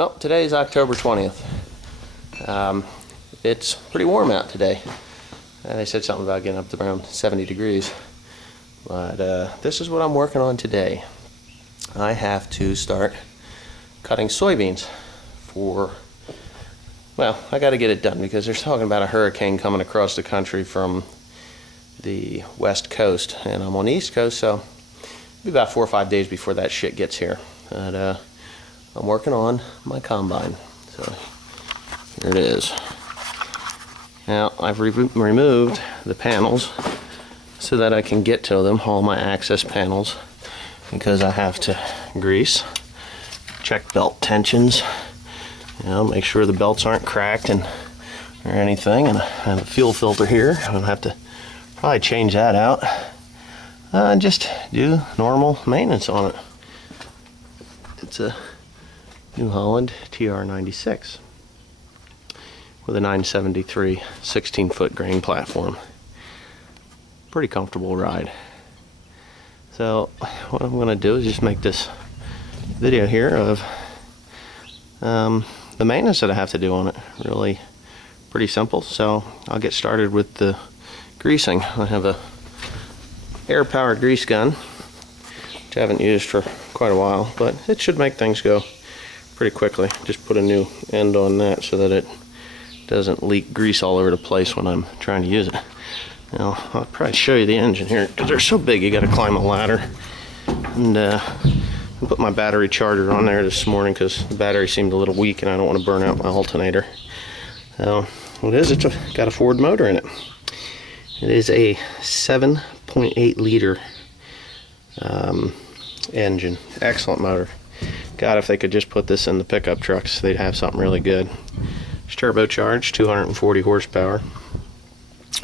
Well, today's October 20th. It's pretty warm out today. They said something about getting up to around 70 degrees. But this is what I'm working on today. I have to start cutting soybeans for, well, I got to get it done because they're talking about a hurricane coming across the country from the west coast, and I'm on the east coast, so it'll be about 4 or 5 days before that shit gets here. But I'm working on my combine, so here it is. Now I've removed the panels so that I can get to them, all my access panels, because I have to grease, check belt tensions, make sure the belts aren't cracked or anything. And I have a fuel filter here. I'm gonna have to probably change that out and just do normal maintenance on it. It's a New Holland TR96 with a 973 16-foot grain platform. Pretty comfortable ride. So what I'm going to do is just make this video here of the maintenance that I have to do on it. Really pretty simple. So I'll get started with the greasing. I have a air-powered grease gun, which I haven't used for quite a while, but it should make things go pretty quickly. Just put a new end on that so that it doesn't leak grease all over the place when I'm trying to use it. Now I'll probably show you the engine here because they're so big you got to climb a ladder. And I put my battery charger on there this morning because the battery seemed a little weak and I don't want to burn out my alternator. So what it is, it's got a Ford motor in it. It is a 7.8 liter engine. Excellent motor. God, if they could just put this in the pickup trucks, they'd have something really good. It's turbocharged, 240 horsepower.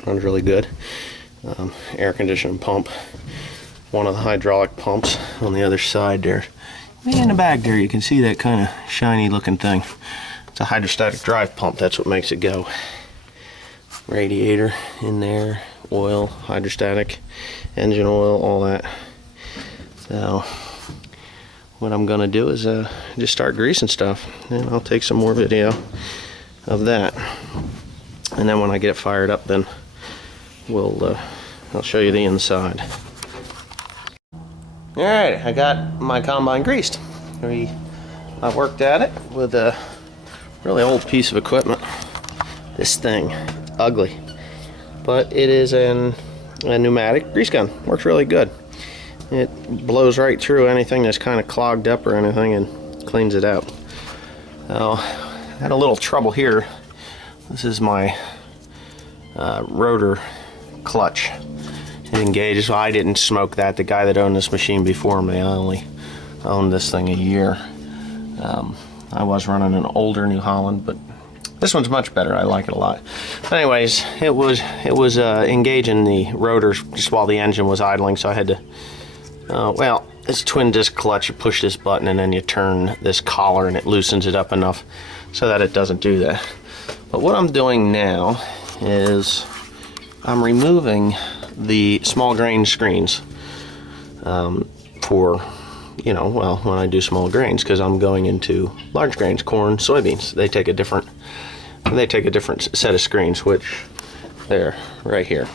Runs really good. Air conditioning pump. One of the hydraulic pumps on the other side there. In the back there, you can see that kind of shiny looking thing. It's a hydrostatic drive pump. That's what makes it go. Radiator in there, oil, hydrostatic, engine oil, all that. So what I'm gonna do is just start greasing stuff, and I'll take some more video of that, and then when I get it fired up, then I'll show you the inside. Alright, I got my combine greased. I worked at it with a really old piece of equipment. This thing, ugly, but it is a pneumatic grease gun. Works really good. It blows right through anything that's kind of clogged up or anything and cleans it out. Now, I had a little trouble here. This is my rotor clutch. It engaged. I didn't smoke that. The guy that owned this machine before me, I only owned this thing a year. I was running an older New Holland, but this one's much better. I like it a lot. But anyways, it was engaging the rotors just while the engine was idling, so I had to. Well, it's twin disc clutch. You push this button and then you turn this collar and it loosens it up enough so that it doesn't do that. But what I'm doing now is I'm removing the small grain screens for, well, when I do small grains, because I'm going into large grains, corn, soybeans. They take a different set of screens, which they're right here.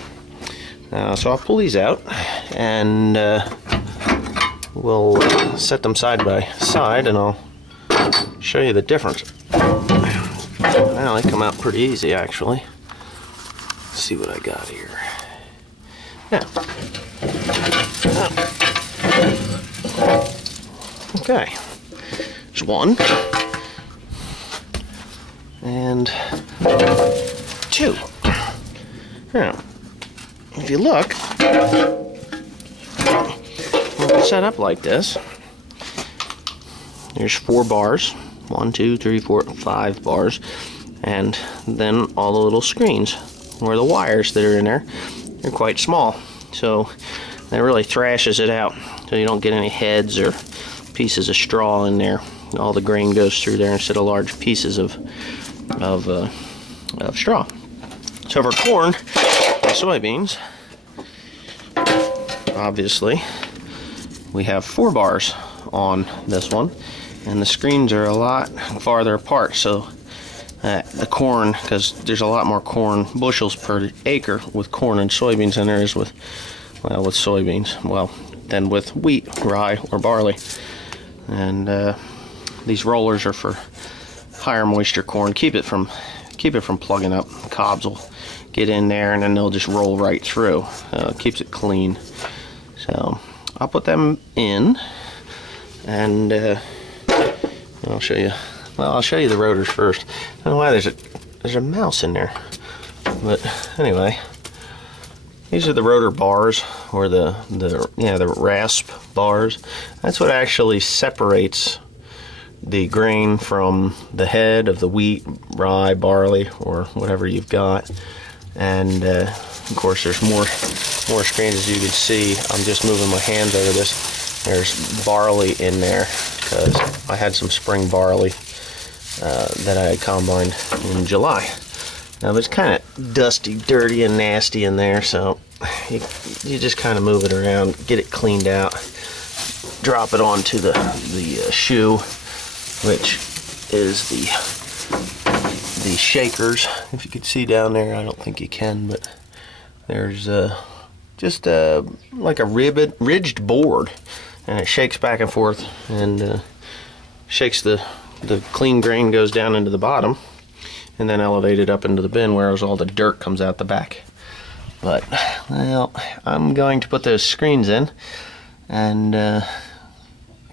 So I'll pull these out and we'll set them side by side, and I'll show you the difference. Well, they come out pretty easy, actually. Let's see what I got here. Now, okay, there's one, and two. Now, if you look, when it's set up like this, there's 4 bars. 1, 2, 3, 4, 5 bars, and then all the little screens where the wires that are in there, they're quite small, so that really thrashes it out so you don't get any heads or pieces of straw in there. All the grain goes through there instead of large pieces of straw. So for corn and soybeans, obviously we have 4 bars on this one, and the screens are a lot farther apart, so the corn, because there's a lot more corn bushels per acre with corn and soybeans than there is with soybeans, than with wheat, rye, or barley. And these rollers are for higher moisture corn. Keep it from plugging up. The cobs will get in there and then they'll just roll right through. It keeps it clean. So I'll put them in, and I'll show you. Well, I'll show you the rotors first. I don't know why there's a mouse in there, but anyway, these are the rotor bars, or the rasp bars. That's what actually separates the grain from the head of the wheat, rye, barley, or whatever you've got. And of course, there's more screens, as you can see. I'm just moving my hands over this. There's barley in there because I had some spring barley that I had combined in July. Now it's kind of dusty, dirty, and nasty in there, so you just kind of move it around, get it cleaned out, drop it onto the shoe, which is the shakers. If you can see down there, I don't think you can, but there's just like a ridged board, and it shakes back and forth, and shakes the clean grain goes down into the bottom, and then elevated up into the bin, whereas all the dirt comes out the back. But well, I'm going to put those screens in, and I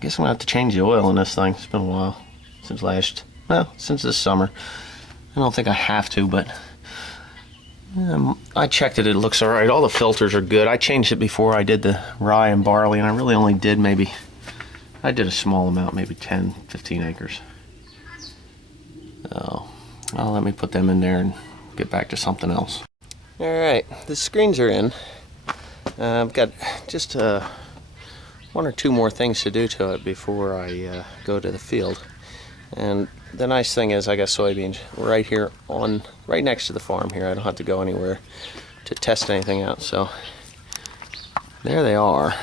guess I'm gonna have to change the oil in this thing. It's been a while since this summer. I don't think I have to, but I checked it. It looks all right. All the filters are good. I changed it before I did the rye and barley, and I really only did I did a small amount, maybe 10, 15 acres. So, well, let me put them in there and get back to something else. All right, the screens are in. I've got just one or two more things to do to it before I go to the field. And the nice thing is I got soybeans right here right next to the farm here. I don't have to go anywhere to test anything out. So there they are,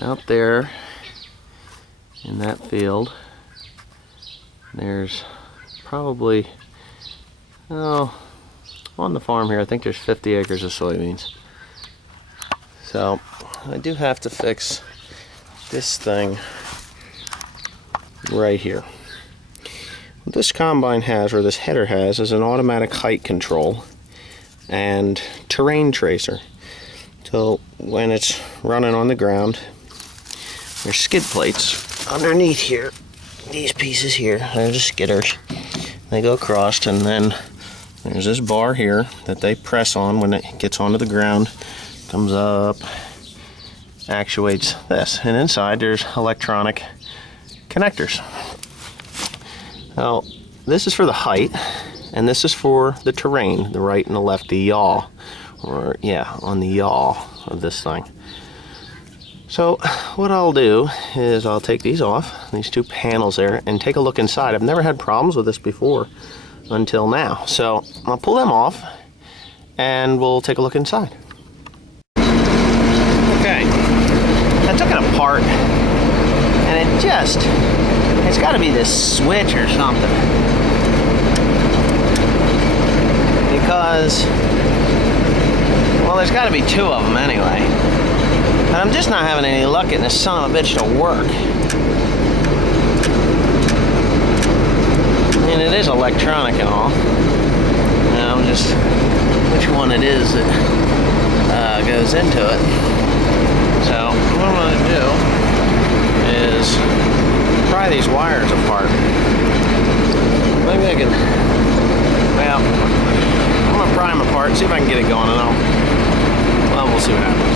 out there in that field. There's probably, on the farm here, I think there's 50 acres of soybeans. So I do have to fix this thing right here. What this combine has, or this header has, is an automatic height control and terrain tracer. So when it's running on the ground, there's skid plates underneath here. These pieces here, they're the skidders. They go across, and then there's this bar here that they press on when it gets onto the ground, comes up, actuates this, and inside there's electronic connectors. Now, this is for the height, and this is for the terrain, the right and the left, the yaw, on the yaw of this thing. So what I'll do is I'll take these off, these two panels there, and take a look inside. I've never had problems with this before until now. So I'll pull them off, and we'll take a look inside. Okay, I took it apart, and it's got to be this switch or something, because, well, there's got to be two of them anyway. And I'm just not having any luck getting this son of a bitch to work. And it is electronic and all. Now I'm just which one it is that goes into it. So what I'm going to do is pry these wires apart. Maybe I can, well, I'm going to pry them apart, see if I can get it going, and we'll see what happens.